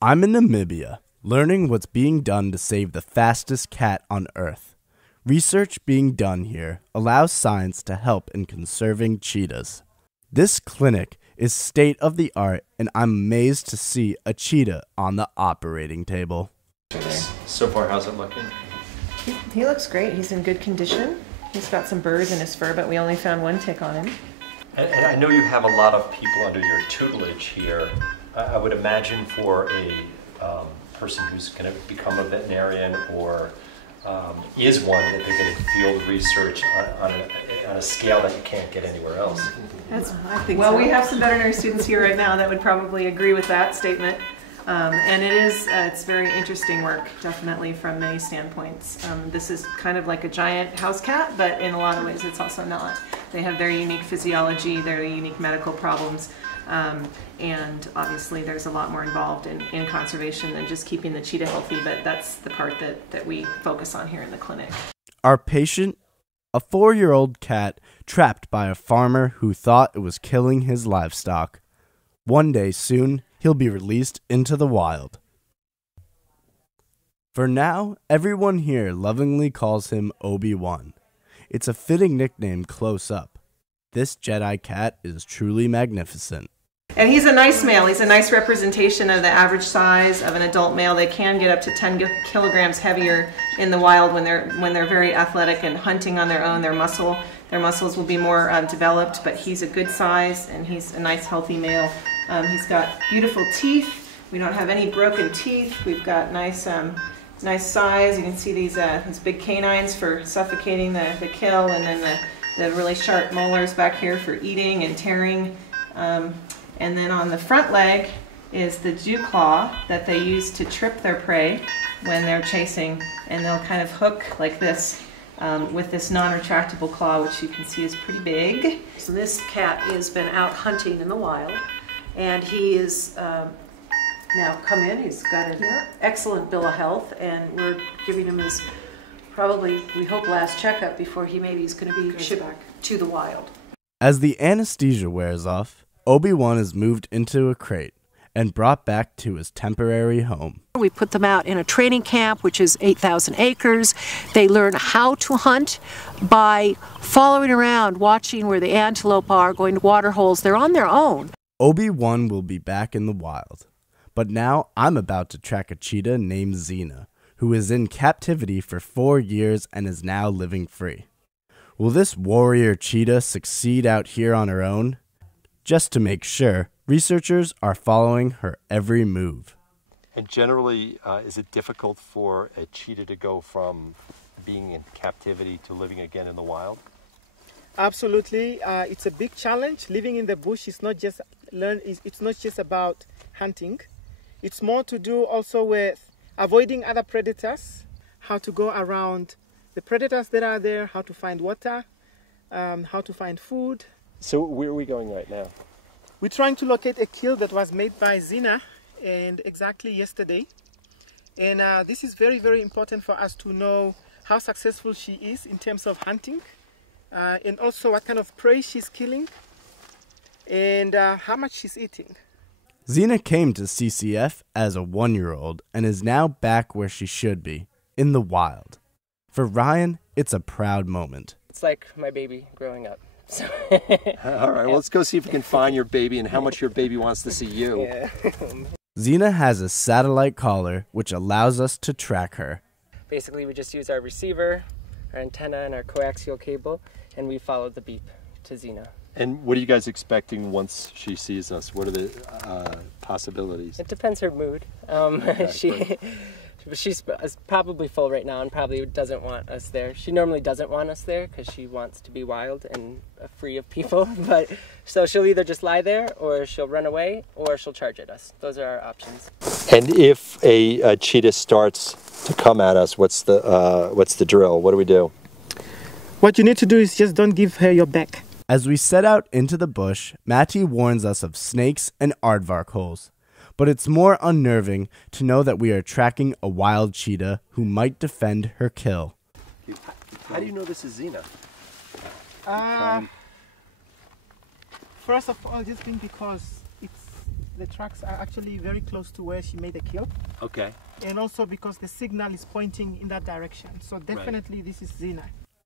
I'm in Namibia, learning what's being done to save the fastest cat on Earth. Research being done here allows science to help in conserving cheetahs. This clinic is state-of-the-art, and I'm amazed to see a cheetah on the operating table. So far, how's it looking? He looks great. He's in good condition. He's got some burrs in his fur, but we only found one tick on him. And I know you have a lot of people under your tutelage here. I would imagine for a person who's going to become a veterinarian or is one, that they're getting field research on a scale that you can't get anywhere else. I think well, so. We have some veterinary students here right now that would probably agree with that statement. And it's very interesting work, definitely from many standpoints. This is kind of like a giant house cat, but in a lot of ways it's also not. They have their unique physiology, their unique medical problems, and obviously there's a lot more involved in conservation than just keeping the cheetah healthy, but that's the part that we focus on here in the clinic. Our patient, a 4-year-old cat trapped by a farmer who thought it was killing his livestock. One day soon, he'll be released into the wild. For now, everyone here lovingly calls him Obi-Wan. It's a fitting nickname close up. This Jedi cat is truly magnificent. And he's a nice male. He's a nice representation of the average size of an adult male. They can get up to 10 kilograms heavier in the wild when they're very athletic and hunting on their own. Their muscles will be more developed, but he's a good size and he's a nice healthy male. He's got beautiful teeth. We don't have any broken teeth. We've got nice size. You can see these big canines for suffocating the kill, and then the really sharp molars back here for eating and tearing. And then on the front leg is the dew claw that they use to trip their prey when they're chasing, and they'll kind of hook like this with this non-retractable claw, which you can see is pretty big. So this cat has been out hunting in the wild, and he is now come in. He's got an excellent bill of health, and we're giving him his probably, we hope, last checkup before he's going to be shipped back to the wild. As the anesthesia wears off, Obi-Wan is moved into a crate and brought back to his temporary home. We put them out in a training camp, which is 8,000 acres. They learn how to hunt by following around, watching where the antelope are, going to water holes. They're on their own. Obi-Wan will be back in the wild. But now I'm about to track a cheetah named Xena, who is in captivity for 4 years and is now living free. Will this warrior cheetah succeed out here on her own? Just to make sure, researchers are following her every move. And generally, is it difficult for a cheetah to go from being in captivity to living again in the wild? Absolutely. It's a big challenge. Living in the bush is not just it's not just about hunting. It's more to do also with avoiding other predators, how to go around the predators that are there, how to find water, how to find food. So where are we going right now? We're trying to locate a kill that was made by Xena, and exactly yesterday. And this is very, very important for us to know how successful she is in terms of hunting, and also what kind of prey she's killing, and how much she's eating. Xena came to CCF as a 1-year-old and is now back where she should be, in the wild. For Ryan, it's a proud moment. It's like my baby growing up. So all right, well, let's go see if we can find your baby and how much your baby wants to see you. Yeah. Xena has a satellite collar, which allows us to track her. Basically, we just use our receiver, our antenna, and our coaxial cable, and we follow the beep to Xena. And what are you guys expecting once she sees us? What are the possibilities? It depends her mood. She's probably full right now and probably doesn't want us there. She normally doesn't want us there because she wants to be wild and free of people. But so she'll either just lie there, or she'll run away, or she'll charge at us. Those are our options. And if a cheetah starts to come at us, what's the drill? What do we do? What you need to do is just don't give her your back. As we set out into the bush, Matty warns us of snakes and aardvark holes. But it's more unnerving to know that we are tracking a wild cheetah who might defend her kill. How do you know this is Xena? First of all, just think because the tracks are actually very close to where she made the kill. Okay. And also because the signal is pointing in that direction. So definitely this is Xena.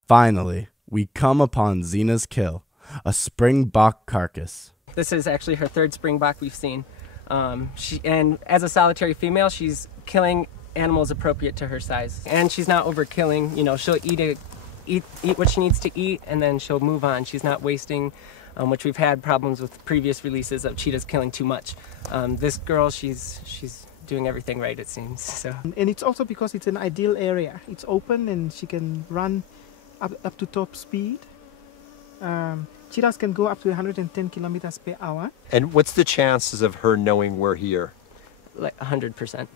Finally, we come upon Xena's kill, a springbok carcass. This is actually her third springbok we've seen. And as a solitary female, she's killing animals appropriate to her size. And she's not overkilling, you know, she'll eat what she needs to eat and then she'll move on. She's not wasting, which we've had problems with previous releases of cheetahs killing too much. This girl, she's doing everything right, it seems. So. And it's also because it's an ideal area. It's open and she can run up to top speed. Cheetahs can go up to 110 kilometers per hour. And what's the chances of her knowing we're here? Like 100%.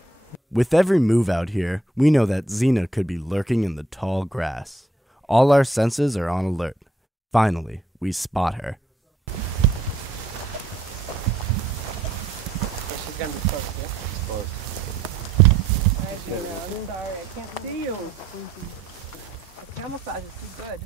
With every move out here, we know that Xena could be lurking in the tall grass. All our senses are on alert. Finally, we spot her. She's gonna be close, yeah? Sorry, I can't see you. The camouflage is too good.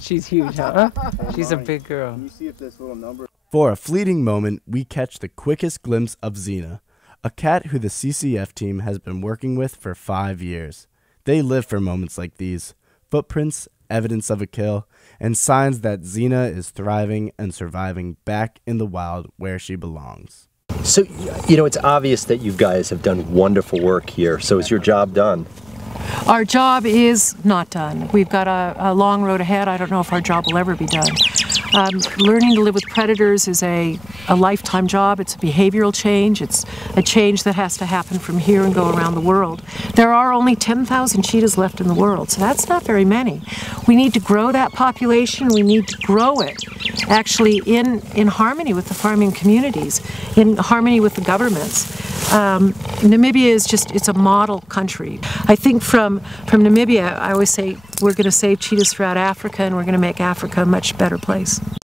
She's huge, huh? She's a big girl. Can you see if this little number... For a fleeting moment, we catch the quickest glimpse of Xena, a cat who the CCF team has been working with for 5 years. They live for moments like these, footprints, evidence of a kill, and signs that Xena is thriving and surviving back in the wild where she belongs. So, you know, it's obvious that you guys have done wonderful work here. So is your job done? Our job is not done. We've got a long road ahead. I don't know if our job will ever be done. Learning to live with predators is a lifetime job. It's a behavioral change. It's a change that has to happen from here and go around the world. There are only 10,000 cheetahs left in the world, so that's not very many. We need to grow that population. We need to grow it actually in harmony with the farming communities, in harmony with the governments. Namibia is it's a model country. I think from Namibia, I always say we're going to save cheetahs throughout Africa and we're going to make Africa a much better place.